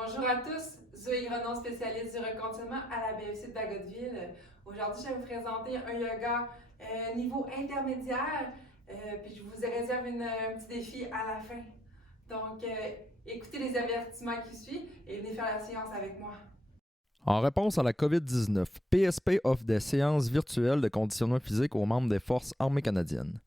Bonjour à tous, Zoé Grenon, spécialiste du reconditionnement à la BEC de Bagotville. Aujourd'hui, je vais vous présenter un yoga niveau intermédiaire, puis je vous réserve un petit défi à la fin. Donc, écoutez les avertissements qui suivent et venez faire la séance avec moi. En réponse à la COVID-19, PSP offre des séances virtuelles de conditionnement physique aux membres des Forces armées canadiennes.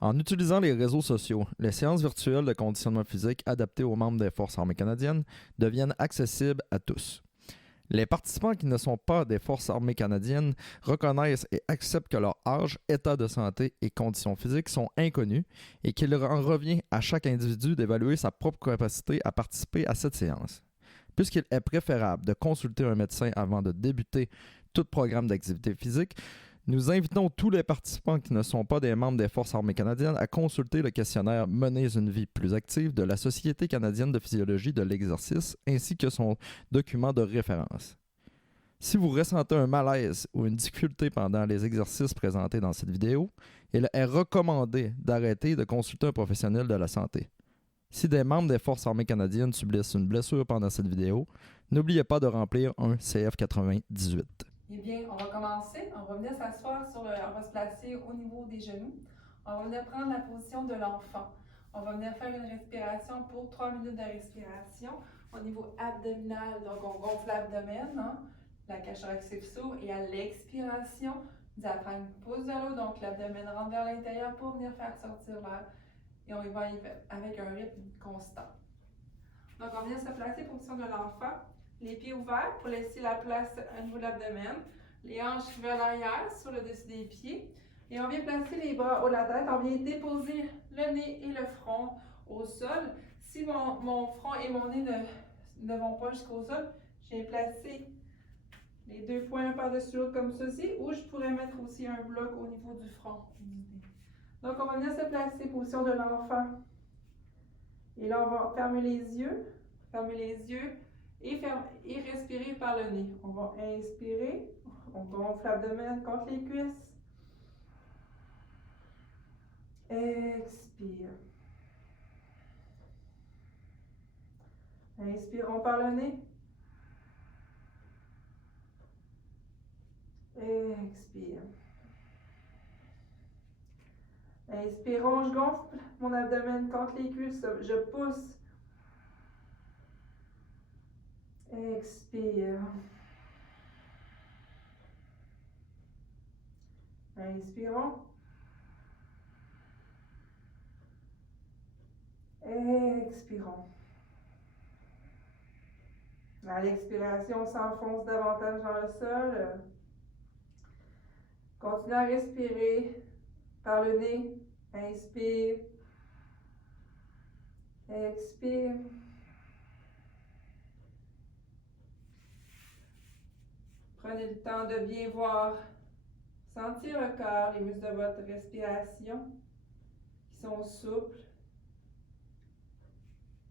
En utilisant les réseaux sociaux, les séances virtuelles de conditionnement physique adaptées aux membres des Forces armées canadiennes deviennent accessibles à tous. Les participants qui ne sont pas des Forces armées canadiennes reconnaissent et acceptent que leur âge, état de santé et conditions physiques sont inconnus et qu'il en revient à chaque individu d'évaluer sa propre capacité à participer à cette séance. Puisqu'il est préférable de consulter un médecin avant de débuter tout programme d'activité physique, nous invitons tous les participants qui ne sont pas des membres des Forces armées canadiennes à consulter le questionnaire Menez une vie plus active de la Société canadienne de physiologie de l'exercice ainsi que son document de référence. Si vous ressentez un malaise ou une difficulté pendant les exercices présentés dans cette vidéo, il est recommandé d'arrêter de consulter un professionnel de la santé. Si des membres des Forces armées canadiennes subissent une blessure pendant cette vidéo, n'oubliez pas de remplir un CF98. Eh bien, on va commencer. On va venir s'asseoir on va se placer au niveau des genoux. On va venir prendre la position de l'enfant. On va venir faire une respiration pour 3 minutes de respiration au niveau abdominal. Donc, on gonfle l'abdomen, la cage thoracique s'ouvre et à l'expiration, le diaphragme pousse vers l'eau. Donc, l'abdomen rentre vers l'intérieur pour venir faire sortir l'air. Et on y va avec un rythme constant. Donc, on vient se placer position de l'enfant. Les pieds ouverts pour laisser la place au niveau de l'abdomen. Les hanches vers l'arrière, sur le dessus des pieds. Et on vient placer les bras haut de la tête. On vient déposer le nez et le front au sol. Si mon front et mon nez ne vont pas jusqu'au sol, je viens placer les deux poings un par-dessus l'autre comme ceci. Ou je pourrais mettre aussi un bloc au niveau du front. Donc, on va venir se placer position de l'enfant. Et là, on va fermer les yeux et respirer par le nez. On va inspirer, on gonfle l'abdomen contre les cuisses. Expire. Inspirons par le nez. Expire. Inspirons, je gonfle mon abdomen contre les cuisses, je pousse. Expire. Inspirons. Expirons. À l'expiration, on s'enfonce davantage dans le sol. Continuez à respirer par le nez. Inspire. Expire. Prenez le temps de bien voir, sentir le corps, les muscles de votre respiration qui sont souples.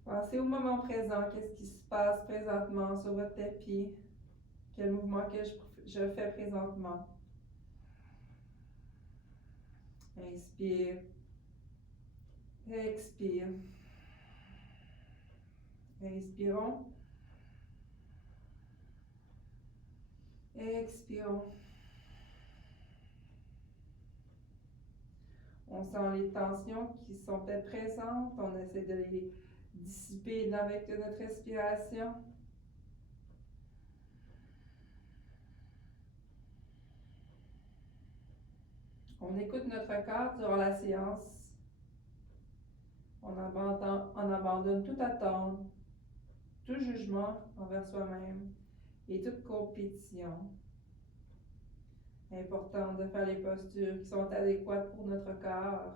Pensez au moment présent, qu'est-ce qui se passe présentement sur votre tapis, quel mouvement que je fais présentement. Inspire. Expire. Inspirons. Expirons. On sent les tensions qui sont peut-être présentes. On essaie de les dissiper avec notre respiration. On écoute notre corps durant la séance. On abandonne toute attente, tout jugement envers soi-même et toute compétition. Important de faire les postures qui sont adéquates pour notre corps.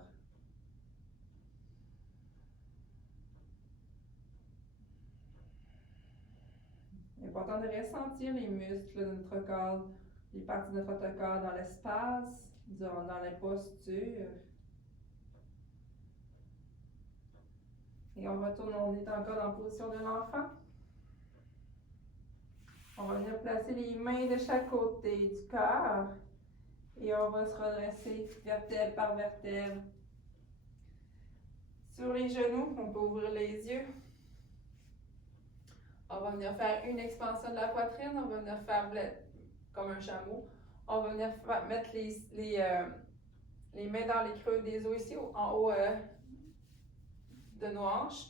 Important de ressentir les muscles de notre corps, les parties de notre corps dans l'espace, dans les postures. Et on retourne, on est encore dans la position de l'enfant. On va venir placer les mains de chaque côté du corps et on va se redresser vertèbre par vertèbre. Sur les genoux, on peut ouvrir les yeux. On va venir faire une expansion de la poitrine, on va venir faire comme un chameau. On va venir mettre les mains dans les creux des os ici, en haut de nos hanches.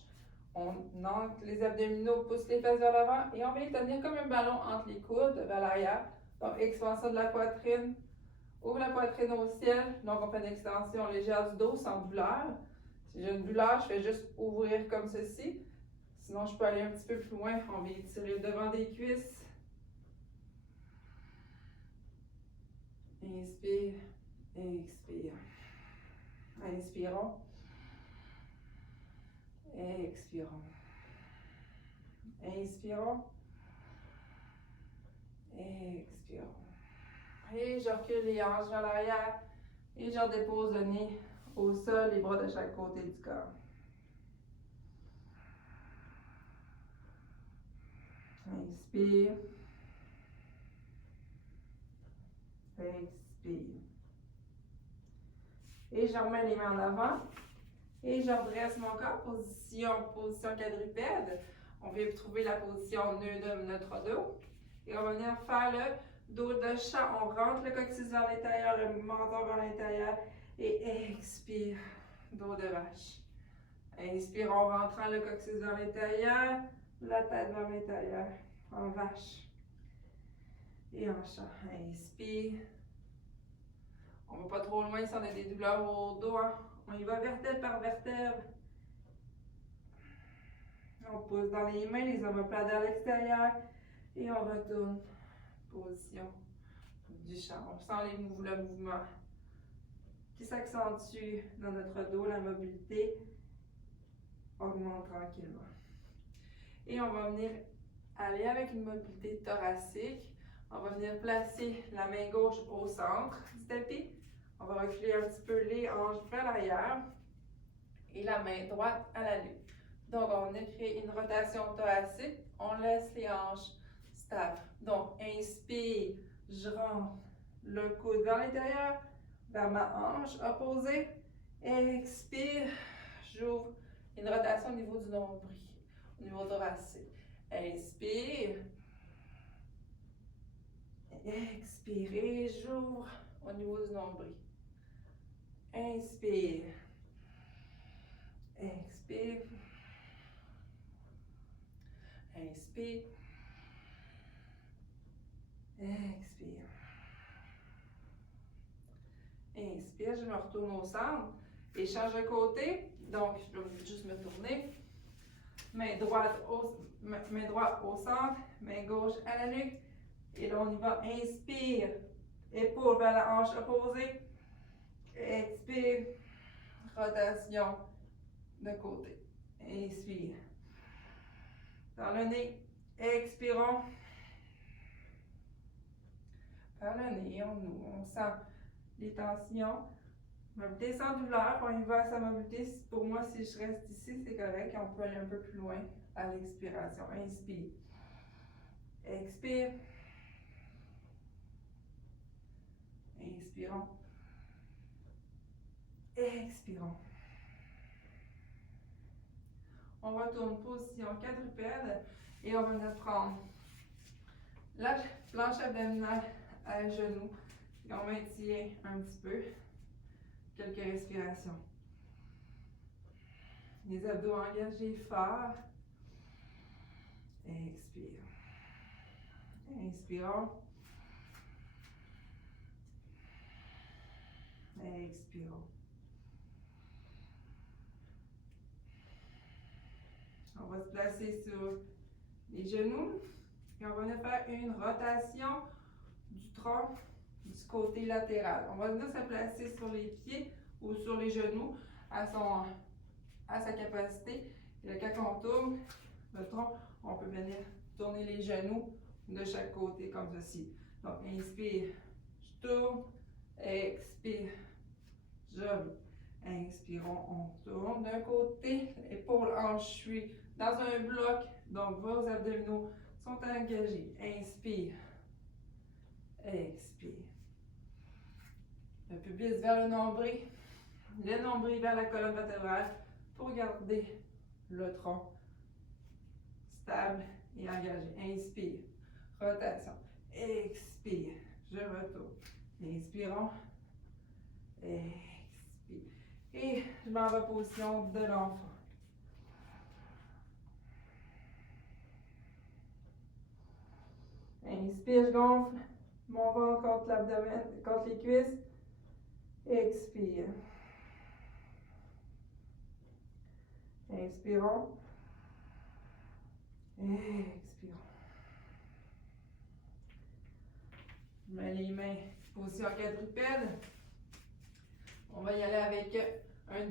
On ancre les abdominaux, pousse les fesses vers l'avant et on vient tenir comme un ballon entre les coudes vers l'arrière. Donc, expansion de la poitrine, ouvre la poitrine au ciel. Donc, on fait une extension légère du dos sans douleur. Si j'ai une douleur, je fais juste ouvrir comme ceci. Sinon, je peux aller un petit peu plus loin. On vient étirer le devant des cuisses. Inspire, expire. Inspirons. Expirons. Inspirons. Expirons. Et je recule les hanches vers l'arrière. Et je redépose le nez au sol, les bras de chaque côté du corps. Inspire. Expire. Et je remets les mains en avant. Et je redresse mon corps, position quadrupède. On vient trouver la position nœud de notre dos. Et on va venir faire le dos de chat. On rentre le coccyx vers l'intérieur, le menton vers l'intérieur. Et expire, dos de vache. Inspire en rentrant le coccyx vers l'intérieur, la tête vers l'intérieur, en vache. Et en chat. Inspire. On ne va pas trop loin si on a des douleurs au dos. Hein. On y va vertèbre par vertèbre. On pousse dans les mains, les omoplates vers l'extérieur. Et on retourne. Position du chat. On sent le mouvement qui s'accentue dans notre dos, la mobilité augmente tranquillement. Et on va venir aller avec une mobilité thoracique. On va venir placer la main gauche au centre du tapis. On va reculer un petit peu les hanches vers l'arrière et la main droite à la nuque. Donc, on va venir créer une rotation thoracique. On laisse les hanches stables. Donc, inspire, je rentre le coude vers l'intérieur, vers ma hanche opposée. Expire, j'ouvre une rotation au niveau du nombril, au niveau thoracique. Inspire. Expirez, j'ouvre au niveau du nombril. Inspire. Expire. Inspire. Expire. Inspire, je me retourne au centre et change de côté. Donc, je vais juste me tourner. Main droite au centre, main gauche à la nuque. Et là, on y va. Inspire. Épaule vers la hanche opposée. Expire. Rotation de côté. Inspire. Dans le nez. Expirons. Par le nez, on sent les tensions. Mobilité sans douleur. On y va à sa mobilité. Pour moi, si je reste ici, c'est correct. On peut aller un peu plus loin à l'expiration. Inspire. Expire. Inspirons. Expirons. On retourne position quadrupède et on va venir prendre la planche abdominale à genoux. Et on maintient un petit peu. Quelques respirations. Les abdos engagés fort. Expire. Inspirons. Expirons. On va se placer sur les genoux et on va venir faire une rotation du tronc du côté latéral. On va venir se placer sur les pieds ou sur les genoux à sa capacité. Et là, quand on tourne le tronc, on peut venir tourner les genoux de chaque côté comme ceci. Donc, inspire, je tourne, expire, je inspirons, on tourne d'un côté, épaule, hanche, je suis dans un bloc, donc vos abdominaux sont engagés. Inspire, expire. Le pubis vers le nombril vers la colonne vertébrale pour garder le tronc stable et engagé. Inspire. Rotation. Expire. Je retourne. Inspirons. Expire. Et je m'en vais en position de l'enfant. Inspire, je gonfle mon ventre contre l'abdomen, contre les cuisses. Expire. Inspirons. Expirons. Je mets les mains position quadrupède. On va y aller avec un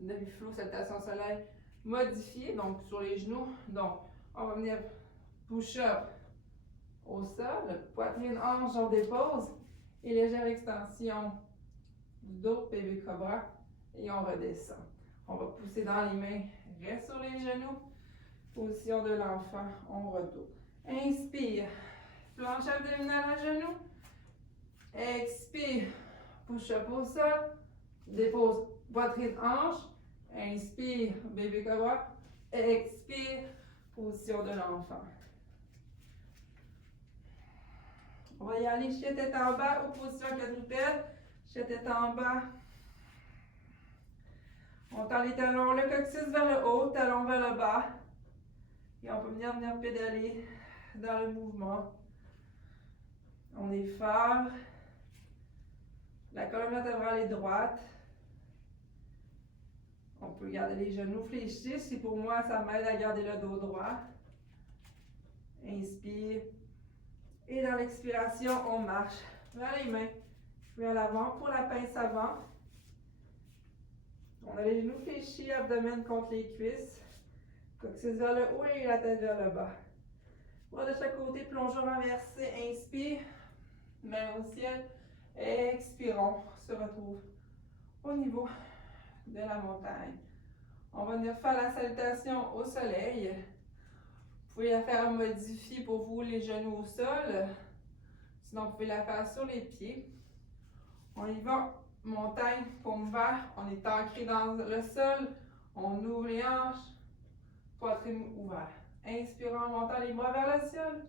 demi-flot, saltation soleil modifié, donc sur les genoux. Donc, on va venir push-up au sol, poitrine, hanche, on dépose et légère extension du dos, bébé cobra, et on redescend. On va pousser dans les mains, reste sur les genoux, position de l'enfant, on retourne. Inspire, planche abdominale à genoux, expire, push-up au sol, dépose poitrine, hanche, inspire, bébé cobra, expire, position de l'enfant. On va y aller, chien tête en bas, ou position quadrupède, chien tête en bas. On tend les talons, le coccyx vers le haut, talon vers le bas. Et on peut venir pédaler dans le mouvement. On est fort. La colonne vertébrale est droite. On peut garder les genoux fléchis. Si pour moi, ça m'aide à garder le dos droit. Inspire. Et dans l'expiration, on marche vers les mains. Vers l'avant pour la pince avant. On a les genoux fléchis, abdomen contre les cuisses. Coccyx vers le haut et la tête vers le bas. Bras de chaque côté, plongeon renversé. Inspire. Main au ciel. Expirons. On se retrouve au niveau de la montagne. On va venir faire la salutation au soleil. Vous pouvez la faire modifier pour vous les genoux au sol. Sinon, vous pouvez la faire sur les pieds. On y va. Montagne, paume vers. On est ancré dans le sol. On ouvre les hanches. Poitrine ouverte. Inspirons, montant les bras vers le ciel.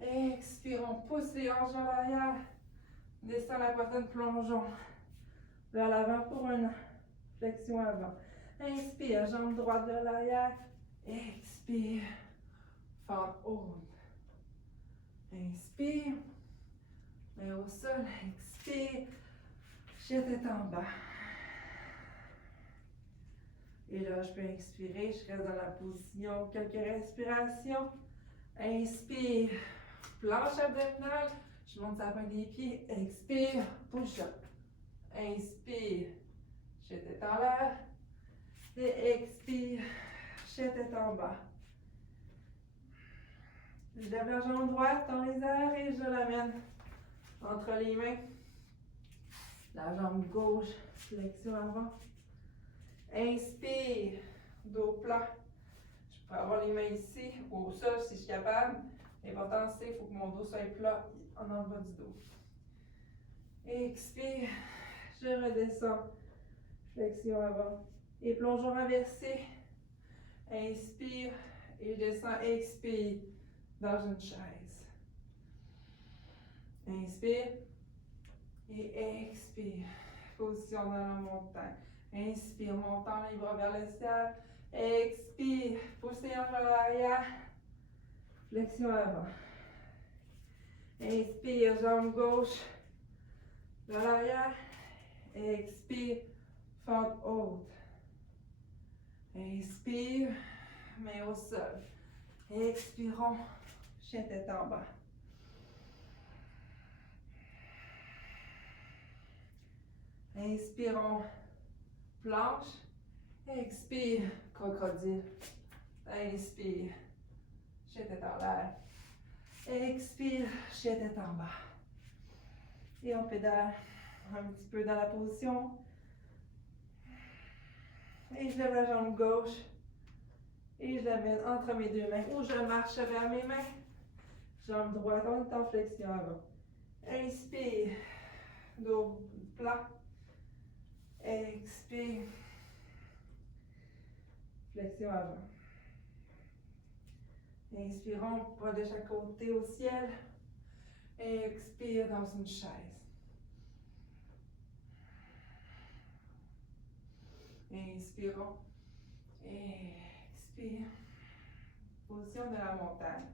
Expirons, pousse les hanches vers l'arrière. Descend la poitrine, plongeons vers l'avant pour une flexion avant. Inspire, jambe droite vers l'arrière. Expire. Fente haute. Inspire. Main au sol. Expire. Chien tête en bas. Et là, je peux expirer. Je reste dans la position. Quelques respirations. Inspire. Planche abdominale. Je monte sa pointe des pieds. Expire. Push up. Inspire. Chien tête en l'air. Et expire. Chien tête en bas. Je lève la jambe droite dans les airs et je l'amène entre les mains. La jambe gauche, flexion avant. Inspire, dos plat. Je peux avoir les mains ici ou au sol si je suis capable. L'important c'est qu'il faut que mon dos soit plat en bas du dos. Expire, je redescends. Flexion avant. Et plongeon renversé. Inspire et je descends. Expire dans une chaise. Inspire et expire. Position dans la montagne. Inspire, montant les bras vers le ciel. Expire, pousse les hanches vers l'arrière. Flexion avant. Inspire, jambe gauche vers l'arrière. Expire, fente haute. Inspire, main au sol. Expirons, chien tête en bas. Inspirons, planche. Expire, crocodile. Inspire, chien tête en l'air. Expire, chien tête en bas. Et on pédale un petit peu dans la position. Et je lève la jambe gauche. Et je l'amène entre mes deux mains. Ou je marche vers mes mains. Jambe droite, on est en flexion avant. Inspire, dos plat. Expire. Flexion avant. Inspirons, bras de chaque côté au ciel. Expire dans une chaise. Inspirons. Expire. Position de la montagne.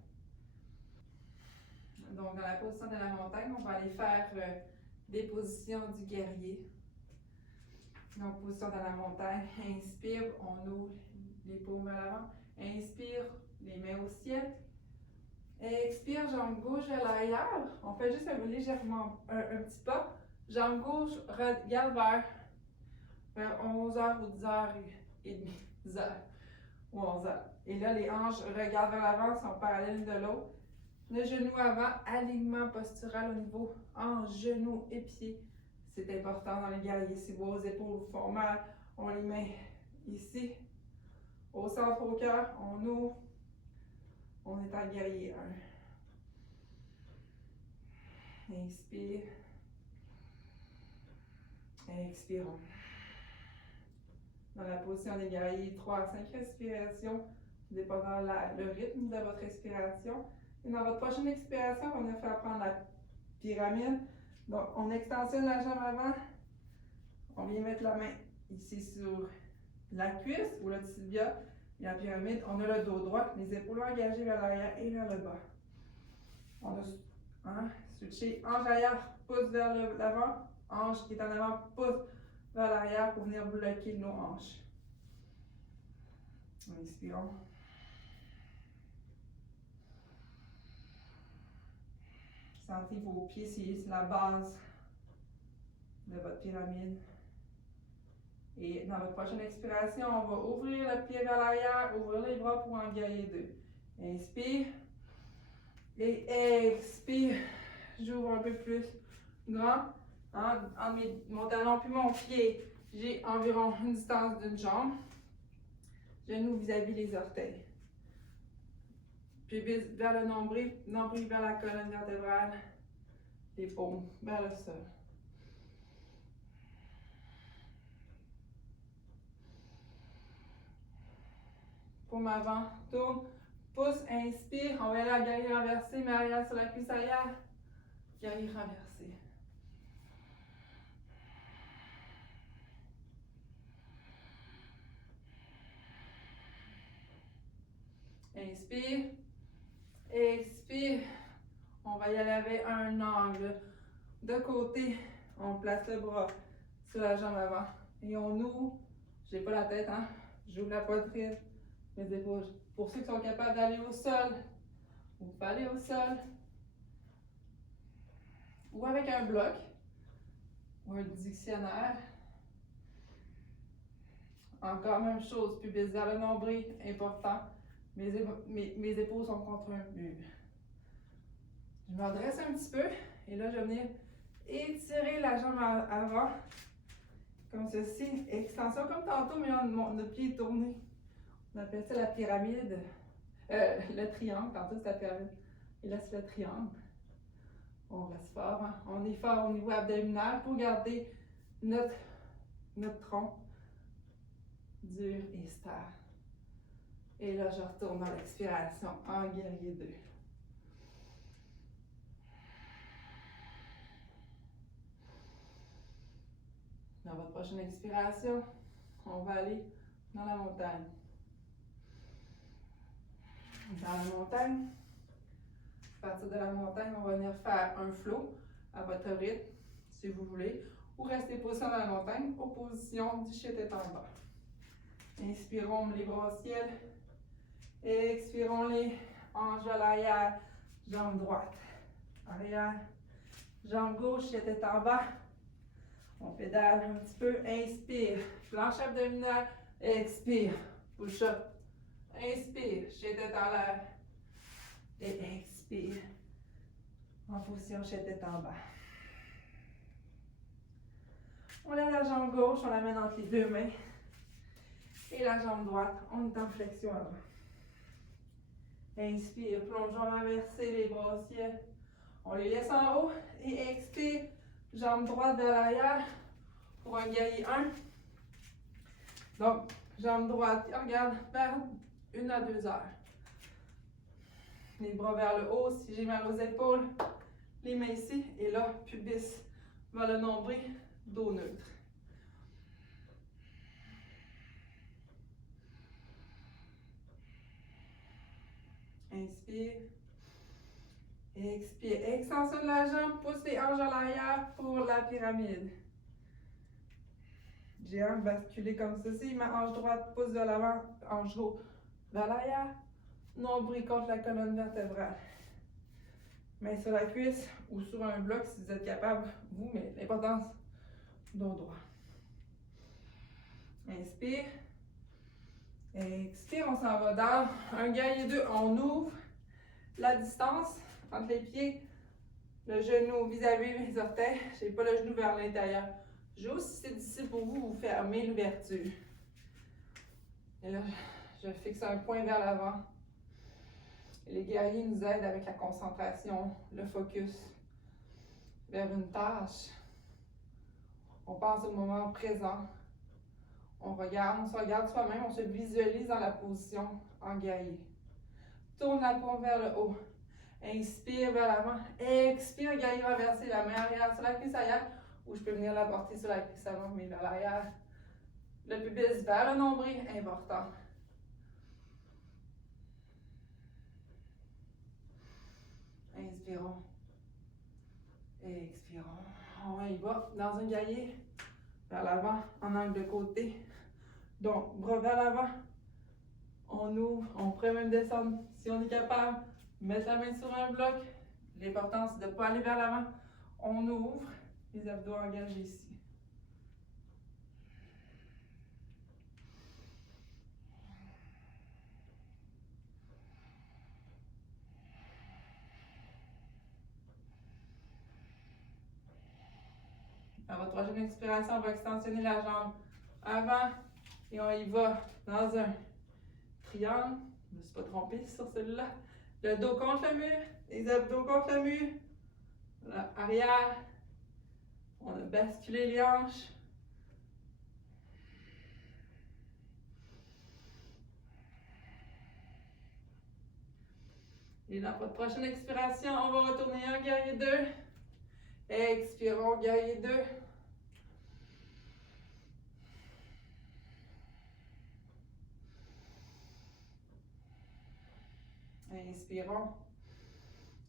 Donc, dans la position de la montagne, on va aller faire des positions du guerrier. Donc, position de la montagne. Inspire, on ouvre les paumes à l'avant. Inspire, les mains au ciel. Expire, jambe gauche vers l'arrière. On fait juste légèrement un petit pas. Jambe gauche, regarde vers 11h ou 10h30. 10h ou 11h. Et là, les hanches regardent vers l'avant, sont parallèles de l'autre. Le genou avant, alignement postural au niveau hanche, genou et pied. C'est important dans les guerriers. Si vos épaules vous font mal, on les met ici. Au centre, au cœur, on ouvre. On est en guerrier 1. Inspire. Expirons. Dans la position des guerriers, 3 à 5 respirations, dépendant le rythme de votre respiration. Et dans votre prochaine expiration, on va faire prendre la pyramide. Donc, on extensionne la jambe avant. On vient mettre la main ici sur la cuisse ou le tibia. Et la pyramide, on a le dos droit, les épaules engagées vers l'arrière et vers le bas. On a switché hanche arrière, pouce vers l'avant, hanche qui est en avant, pouce vers l'arrière pour venir bloquer nos hanches. Inspirons. Sentez vos pieds, c'est la base de votre pyramide. Et dans votre prochaine expiration, on va ouvrir le pied vers l'arrière, ouvrir les bras pour en guerrier 2. Inspire. Et expire. J'ouvre un peu plus grand. Entre mon talon puis mon pied, j'ai environ une distance d'une jambe. Genoux vis-à-vis les orteils. Pubis vers le nombril vers la colonne vertébrale, les paumes vers le sol. Paume avant, tourne, pouce, inspire, on va aller à guerrier renversé, mais arrière sur la cuisse arrière, guerrier renversé. Inspire, expire, on va y aller avec un angle. De côté, on place le bras sur la jambe avant et on ouvre, je n'ai pas la tête, j'ouvre la poitrine, mes épaules. Pour ceux qui sont capables d'aller au sol, vous pouvez aller au sol ou avec un bloc ou un dictionnaire. Encore même chose, pubis vers le nombril, important. Mes épaules sont contre un mur. Je me redresse un petit peu et là je vais venir étirer la jambe avant comme ceci. Extension comme tantôt, mais notre pied est tourné. On appelle ça la pyramide. Le triangle, tantôt c'est la pyramide. Et là c'est le triangle. On reste fort. On est fort au niveau abdominal pour garder notre tronc dur et stable. Et là, je retourne dans l'expiration en guerrier 2. Dans votre prochaine expiration, on va aller dans la montagne. Dans la montagne, à partir de la montagne, on va venir faire un flow à votre rythme, si vous voulez, ou rester position dans la montagne, opposition du shit est en bas. Inspirons les bras au ciel. Expirons les hanches à l'arrière, jambe droite, arrière, jambe gauche, tête en bas. On pédale un petit peu, inspire, planche abdominale, expire, push-up, inspire, tête en l'air, et expire, en position tête en bas. On lève la jambe gauche, on la met entre les deux mains, et la jambe droite, on est en flexion avant. Inspire, plongeon renversé, les bras au ciel. On les laisse en haut et expire, jambe droite vers l'arrière pour un guerrier 1. Donc, jambe droite, regarde, vers 1 à 2 heures. Les bras vers le haut. Si j'ai mal aux épaules, les mains ici. Et là, pubis vers le nombril, dos neutre. Inspire. Expire. Extension de la jambe. Pousse les hanches à l'arrière pour la pyramide. J'ai un basculé comme ceci. Ma hanche droite pousse vers l'avant. Hanche gauche vers l'arrière. Nombril contre la colonne vertébrale. Main sur la cuisse ou sur un bloc si vous êtes capable, vous, mais l'importance, dos droit. Inspire. Expire, on s'en va dans un guerrier 2. On ouvre la distance entre les pieds, le genou vis-à-vis mes orteils. Je n'ai pas le genou vers l'intérieur. Juste si c'est difficile pour vous, vous fermez l'ouverture. Et là, je fixe un point vers l'avant. Et les guerriers nous aident avec la concentration, le focus vers une tâche. On pense au moment présent. On se regarde soi-même, on se visualise dans la position en guerrier. Tourne la paume vers le haut. Inspire vers l'avant. Expire, guerrier renversé, la main arrière sur la cuisse arrière. Ou je peux venir la porter sur la cuisse avant, mais vers l'arrière. Le pubis vers le nombril, important. Inspirons. Expirons. On y va dans un guerrier vers l'avant, en angle de côté. Donc, bras vers l'avant. On ouvre, on pourrait même descendre si on est capable. Mettre la main sur un bloc. L'important, c'est de ne pas aller vers l'avant. On ouvre, les abdos engagés ici. À votre prochaine expiration, on va extensionner la jambe avant et on y va dans un triangle. Je ne me suis pas trompée sur celui-là. Le dos contre le mur, les abdos contre le mur. Arrière. On a basculé les hanches. Et dans votre prochaine expiration, on va retourner en guerrier 2. Expirons, guerrier 2. Inspirons.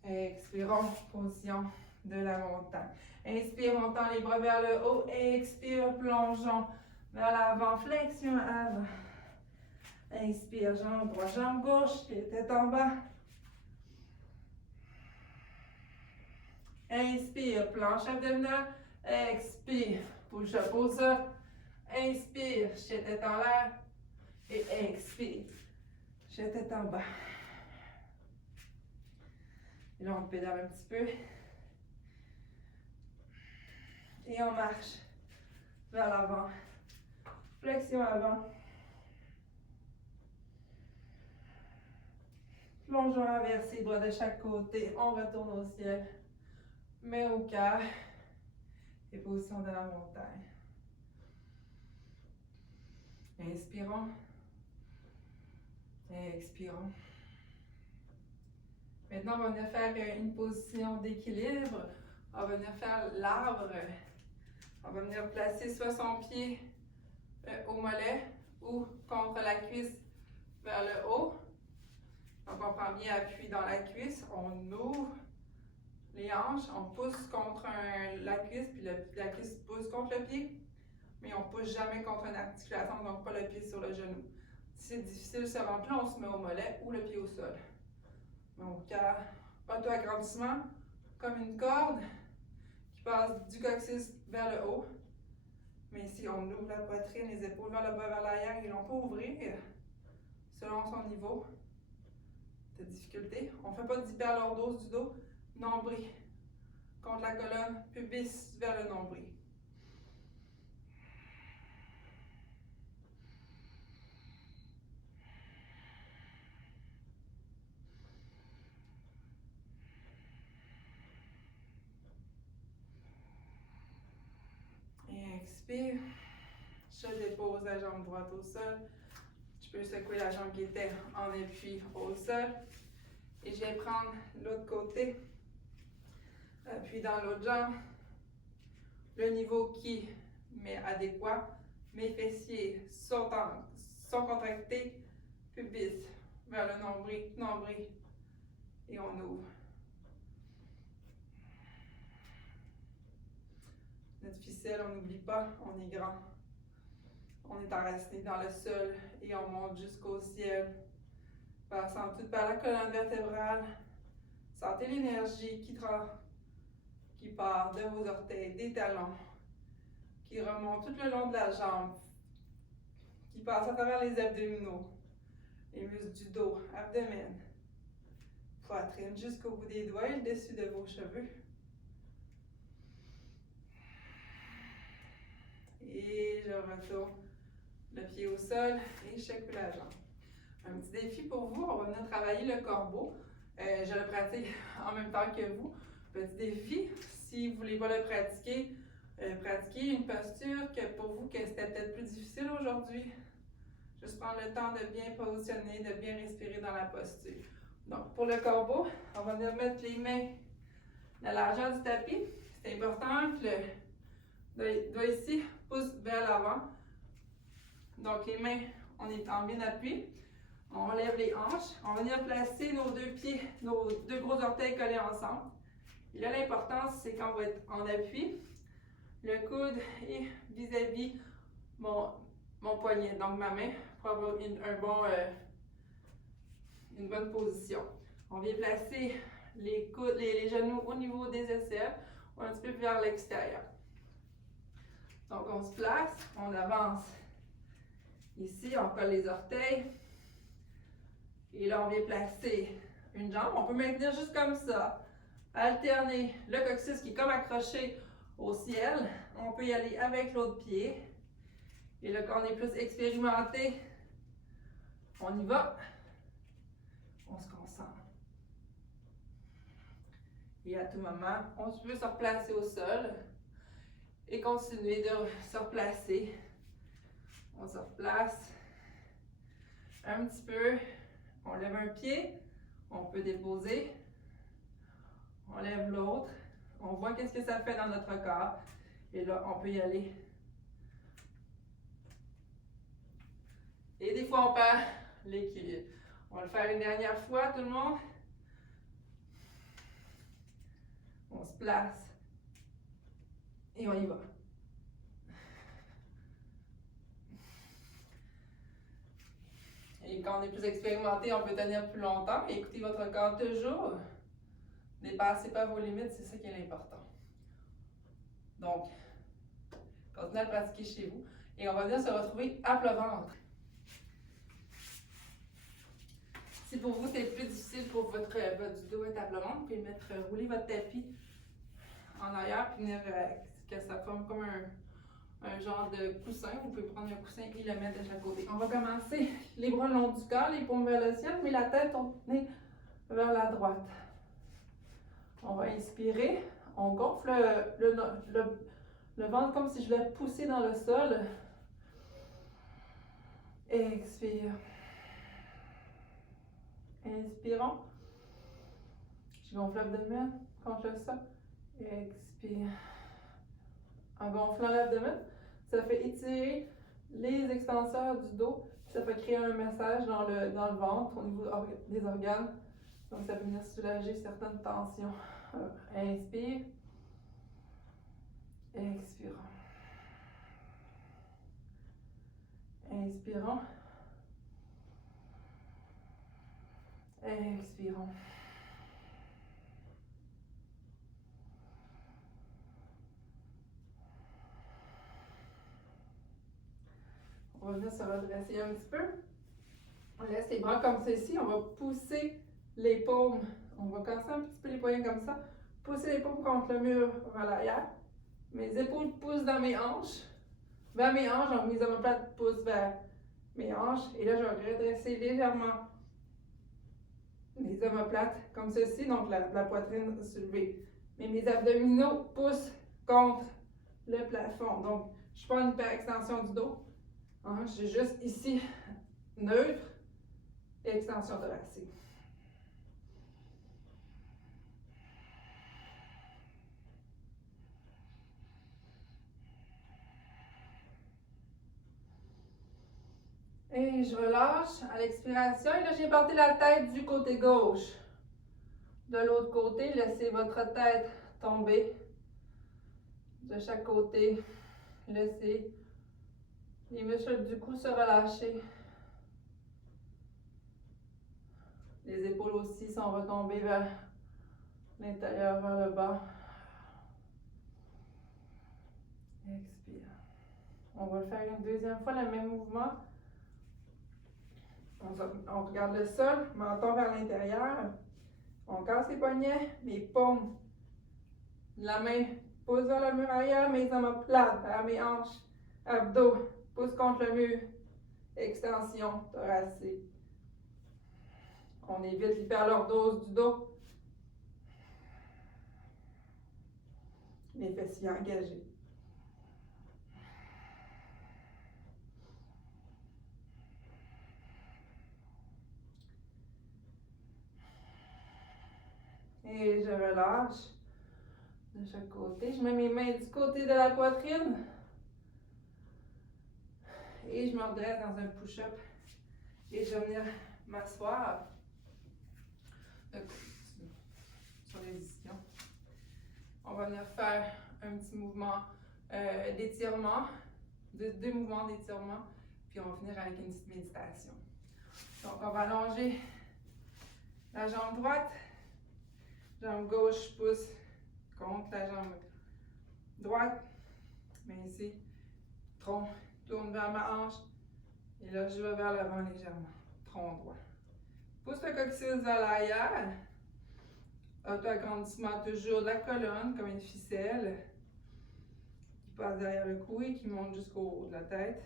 Expirons, position de la montagne. Inspire, montant les bras vers le haut. Expire, plongeons vers l'avant, flexion avant. Inspire, jambe droite, jambe gauche, les têtes en bas. Inspire, planche abdominale. Expire, push-up au sol. Inspire, tête en l'air. Et expire, tête en bas. Et là, on pédale un petit peu. Et on marche vers l'avant. Flexion avant. Plongeon inversé, bras de chaque côté. On retourne au ciel. Main au cœur. Et position de la montagne. Inspirons. Expirons. Maintenant, on va venir faire une position d'équilibre. On va venir faire l'arbre. On va venir placer soit son pied au mollet ou contre la cuisse vers le haut. Donc, on prend bien appui dans la cuisse. On ouvre les hanches. On pousse contre la cuisse, puis la cuisse pousse contre le pied. Mais on ne pousse jamais contre une articulation, donc pas le pied sur le genou. Si c'est difficile de se rendre là, on se met au mollet ou le pied au sol. Donc, auto-agrandissement, comme une corde qui passe du coccyx vers le haut. Mais ici, on ouvre la poitrine, les épaules vers le bas, vers l'arrière, et on peut ouvrir selon son niveau de difficulté. On ne fait pas d'hyperlordose du dos, nombril contre la colonne, pubis vers le nombril. Et expire. Je dépose la jambe droite au sol. Je peux secouer la jambe qui était en appui au sol. Et je vais prendre l'autre côté. Puis dans l'autre jambe, le niveau qui m'est adéquat. Mes fessiers sont contractés, pubis vers le nombril. Et on ouvre. Notre ficelle, on n'oublie pas, on est grand. On est enraciné dans le sol et on monte jusqu'au ciel. Passant tout par la colonne vertébrale. Sentez l'énergie qui part de vos orteils, des talons, qui remonte tout le long de la jambe, qui passe à travers les abdominaux, les muscles du dos, abdomen, poitrine, jusqu'au bout des doigts et le dessus de vos cheveux. Et je retourne le pied au sol et je secoue la jambe. Un petit défi pour vous, on va venir travailler le corbeau. Je le pratique en même temps que vous. Petit défi, si vous ne voulez pas le pratiquer, pratiquez une posture que pour vous que c'était peut-être plus difficile aujourd'hui. Juste prendre le temps de bien positionner, de bien respirer dans la posture. Donc pour le corbeau, on va venir mettre les mains à la largeur du tapis. C'est important que le doigt ici pousse vers l'avant. Donc les mains, on est en bien appui. On lève les hanches. On va venir placer nos deux pieds, nos deux gros orteils collés ensemble. Et là, l'important, c'est qu'on va être en appui. Le coude est vis-à-vis mon poignet, donc ma main, pour avoir une bonne position. On vient placer les genoux au niveau des aisselles ou un petit peu vers l'extérieur. Donc, on se place, on avance. Ici, on colle les orteils. Et là, on vient placer une jambe. On peut maintenir juste comme ça. Alterner le coccyx qui est comme accroché au ciel. On peut y aller avec l'autre pied. Et là, quand on est plus expérimenté, on y va. On se concentre. Et à tout moment, on peut se replacer au sol et continuer de se replacer. On se replace un petit peu. On lève un pied, on peut déposer, on lève l'autre, on voit qu'est-ce que ça fait dans notre corps. Et là, on peut y aller. Et des fois, on perd l'équilibre. On va le faire une dernière fois, tout le monde. On se place et on y va. Et quand on est plus expérimenté, on peut tenir plus longtemps. Écoutez votre corps toujours. Dépassez pas vos limites, c'est ça qui est l'important. Donc, continuez à le pratiquer chez vous. Et on va venir se retrouver à plat ventre. Si pour vous c'est plus difficile pour votre dos être à plat ventre, vous pouvez rouler votre tapis en arrière, puis venir que ça forme comme un genre de coussin. Vous pouvez prendre un coussin et le mettre de chaque côté. On va commencer les bras le long du corps, les paumes vers le ciel, mais la tête tournée vers la droite. On va inspirer, on gonfle le ventre comme si je voulais pousser dans le sol. Expire. Inspirons. Je gonfle l'abdomen, gonfle ça. Expire. En gonflant l'abdomen, ça fait étirer les extenseurs du dos. Ça peut créer un massage dans le ventre au niveau des organes. Donc ça peut venir soulager certaines tensions. Inspire. Expirons. Inspirons. Expirons. On va venir se redresser un petit peu. On laisse les bras comme ceci. On va pousser les paumes. On va casser un petit peu les poignets comme ça. Pousser les paumes contre le mur vers l'arrière. Mes épaules poussent dans mes hanches. Vers mes hanches, donc mes omoplates poussent vers mes hanches. Et là, je vais redresser légèrement mes omoplates comme ceci, donc la poitrine soulevée. Mais mes abdominaux poussent contre le plafond. Donc, je ne suis pas en hyperextension du dos. Je suis juste ici, neutre, et extension thoracique. Et je relâche à l'expiration. Et là, j'ai porté la tête du côté gauche. De l'autre côté, laissez votre tête tomber de chaque côté. Laissez les muscles du cou se relâcher. Les épaules aussi sont retombées vers l'intérieur, vers le bas. Expire. On va le faire une deuxième fois, le même mouvement. On regarde le sol, menton vers l'intérieur. On casse les poignets, les paumes. La main pousse vers le mur arrière, mes jambes plates vers mes hanches. Abdos, pousse contre le mur. Extension thoracique. On évite l'hyperlordose du dos. Les fessiers engagés. Et je relâche de chaque côté. Je mets mes mains du côté de la poitrine. Et je me redresse dans un push-up. Et je vais venir m'asseoir sur les ischions. On va venir faire un petit mouvement d'étirement, deux mouvements d'étirement, puis on va finir avec une petite méditation. Donc on va allonger la jambe droite, jambe gauche pousse contre la jambe droite, mais ici, tronc tourne vers ma hanche, et là je vais vers l'avant légèrement, tronc droit. Pousse le coccyx vers l'arrière. Auto-agrandissement toujours de la colonne, comme une ficelle, qui passe derrière le cou et qui monte jusqu'au haut de la tête.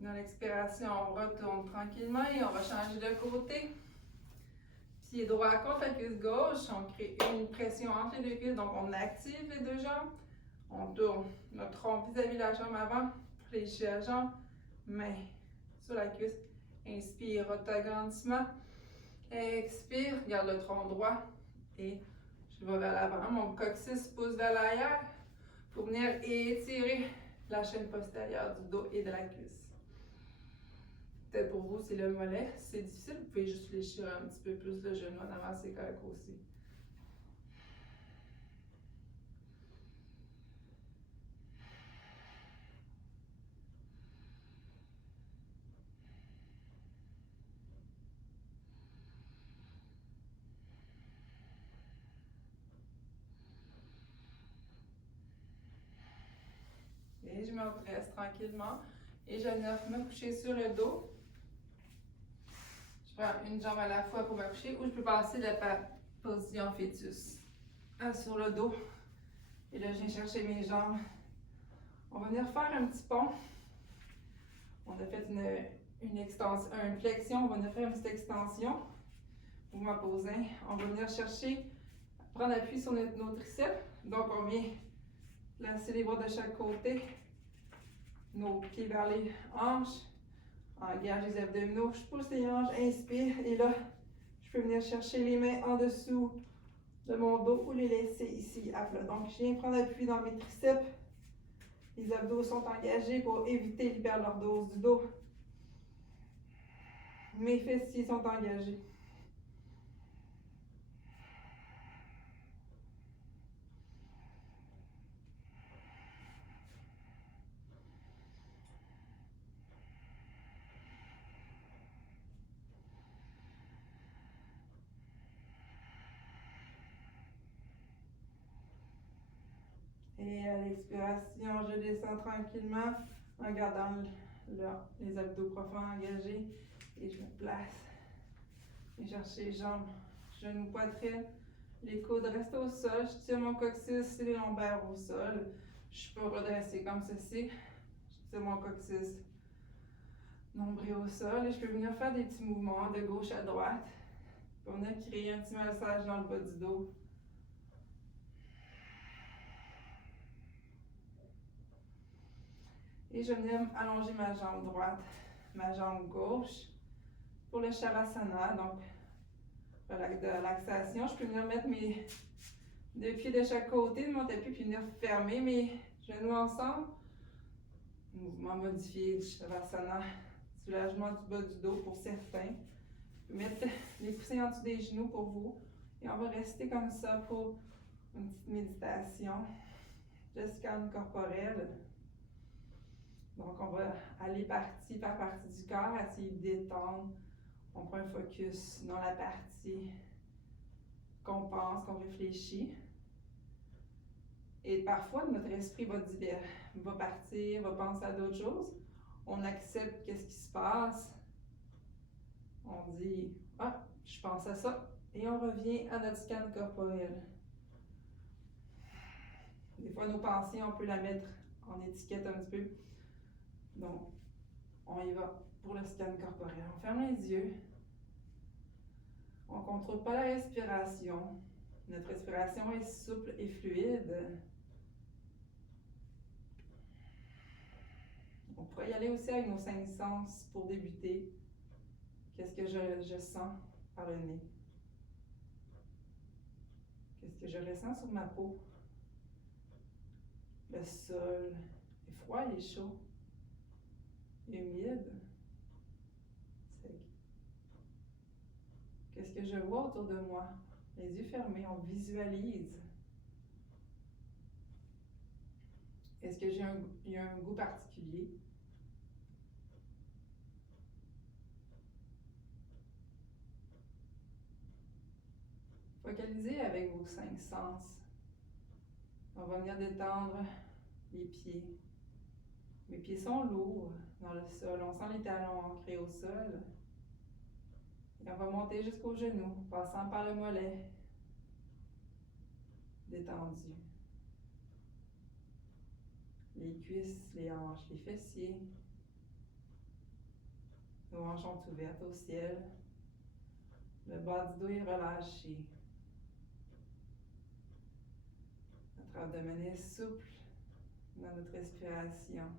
Dans l'expiration, on retourne tranquillement et on va changer de côté. Pied droit contre la cuisse gauche, on crée une pression entre les deux cuisses, donc on active les deux jambes. On tourne notre tronc vis-à-vis de la jambe avant, fléchit la jambe, main sur la cuisse. Inspire, auto-agrandissement. Expire, garde le tronc droit et je vais vers l'avant. Mon coccyx pousse vers l'arrière pour venir étirer la chaîne postérieure du dos et de la cuisse. Peut-être pour vous, c'est le mollet. Si c'est difficile, vous pouvez juste fléchir un petit peu plus le genou en avant, c'est correct aussi. Et je me redresse tranquillement et je viens me coucher sur le dos. Je prends une jambe à la fois pour me coucher ou je peux passer la position fœtus sur le dos. Et là, je viens chercher mes jambes. On va venir faire un petit pont. On a fait une flexion, on va venir faire une petite extension. Mouvement posé. On va venir chercher, prendre appui sur nos triceps. Donc, on vient placer les bras de chaque côté. Nos pieds vers les hanches. Engage les abdominaux. Je pousse les hanches, inspire. Et là, je peux venir chercher les mains en dessous de mon dos ou les laisser ici à plat. Donc, je viens prendre appui dans mes triceps. Les abdos sont engagés pour éviter l'hyperlordose du dos. Mes fessiers sont engagés. Et à l'expiration, je descends tranquillement en gardant les abdos profonds engagés. Et je me place. Et chercher les jambes, genoux, poitrine. Les coudes restent au sol. Je tire mon coccyx et les lombaires au sol. Je peux redresser comme ceci. Je tire mon coccyx, nombril au sol. Et je peux venir faire des petits mouvements de gauche à droite pour venir créer un petit massage dans le bas du dos. Et je viens allonger ma jambe droite, ma jambe gauche pour le Shavasana. Donc, de relaxation. Je peux venir mettre mes 2 pieds de chaque côté de mon tapis puis venir fermer mes genoux ensemble. Mouvement modifié du Shavasana. Soulagement du bas du dos pour certains. Mettre les coussins en dessous des genoux pour vous. Et on va rester comme ça pour une petite méditation. Juste calme corporelle. Donc, on va aller partie par partie du corps, essayer de détendre. On prend un focus dans la partie qu'on pense, qu'on réfléchit. Et parfois, notre esprit va partir, va penser à d'autres choses. On accepte qu'est-ce qui se passe. On dit « Ah, je pense à ça ». Et on revient à notre scan corporel. Des fois, nos pensées, on peut la mettre en étiquette un petit peu. Donc, on y va pour le scan corporel. On ferme les yeux. On ne contrôle pas la respiration. Notre respiration est souple et fluide. On pourrait y aller aussi avec nos 5 sens pour débuter. Qu'est-ce que je sens par le nez? Qu'est-ce que je ressens sur ma peau? Le sol est froid, il est chaud, humide, sec. Qu'est-ce que je vois autour de moi? Les yeux fermés, on visualise. Est-ce que j'ai un goût particulier? Focalisez avec vos 5 sens. On va venir détendre les pieds. Mes pieds sont lourds dans le sol. On sent les talons ancrés au sol. Et on va monter jusqu'aux genoux, passant par le mollet. Détendu. Les cuisses, les hanches, les fessiers. Nos hanches sont ouvertes au ciel. Le bas du dos est relâché. Notre abdomen est souple dans notre respiration.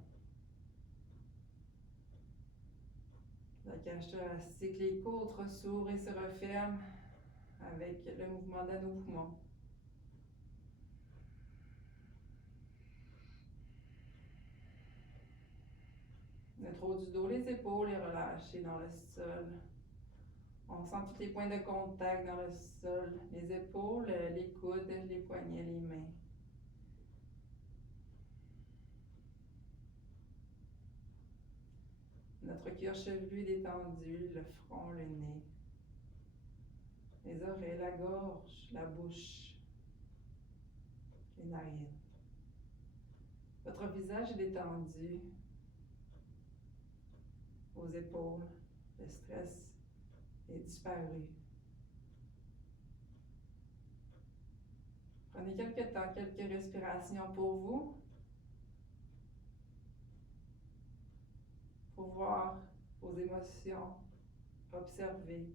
La cage thoracique, les côtes s'ouvrent et se referment avec le mouvement de nos poumons. Notre haut du dos, les épaules est relâchées dans le sol. On sent tous les points de contact dans le sol. Les épaules, les coudes, les poignets, les mains. Notre cuir chevelu est détendu, le front, le nez. Les oreilles, la gorge, la bouche, les narines. Votre visage est détendu. Vos épaules, le stress est disparu. Prenez quelques temps, quelques respirations pour vous. Pour voir vos émotions, observer,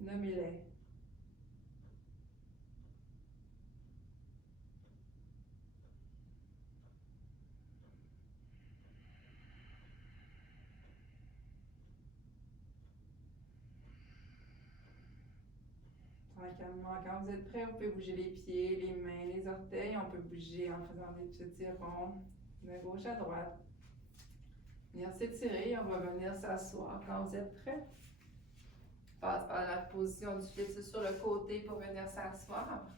nommez-les. Tranquillement, quand vous êtes prêt, vous pouvez bouger les pieds, les mains, les orteils. On peut bouger en faisant des petits ronds de gauche à droite. Venir s'étirer, on va venir s'asseoir quand vous êtes prêt. Passe par la position du fléau sur le côté pour venir s'asseoir.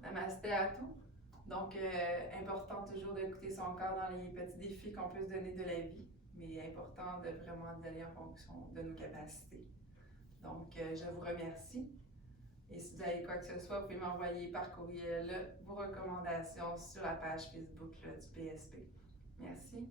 Namasté à tout. Donc, important toujours d'écouter son corps dans les petits défis qu'on peut se donner de la vie, mais important de vraiment y aller en fonction de nos capacités. Donc, je vous remercie. Et si vous avez quoi que ce soit, vous pouvez m'envoyer par courriel vos recommandations sur la page Facebook du PSP. Merci.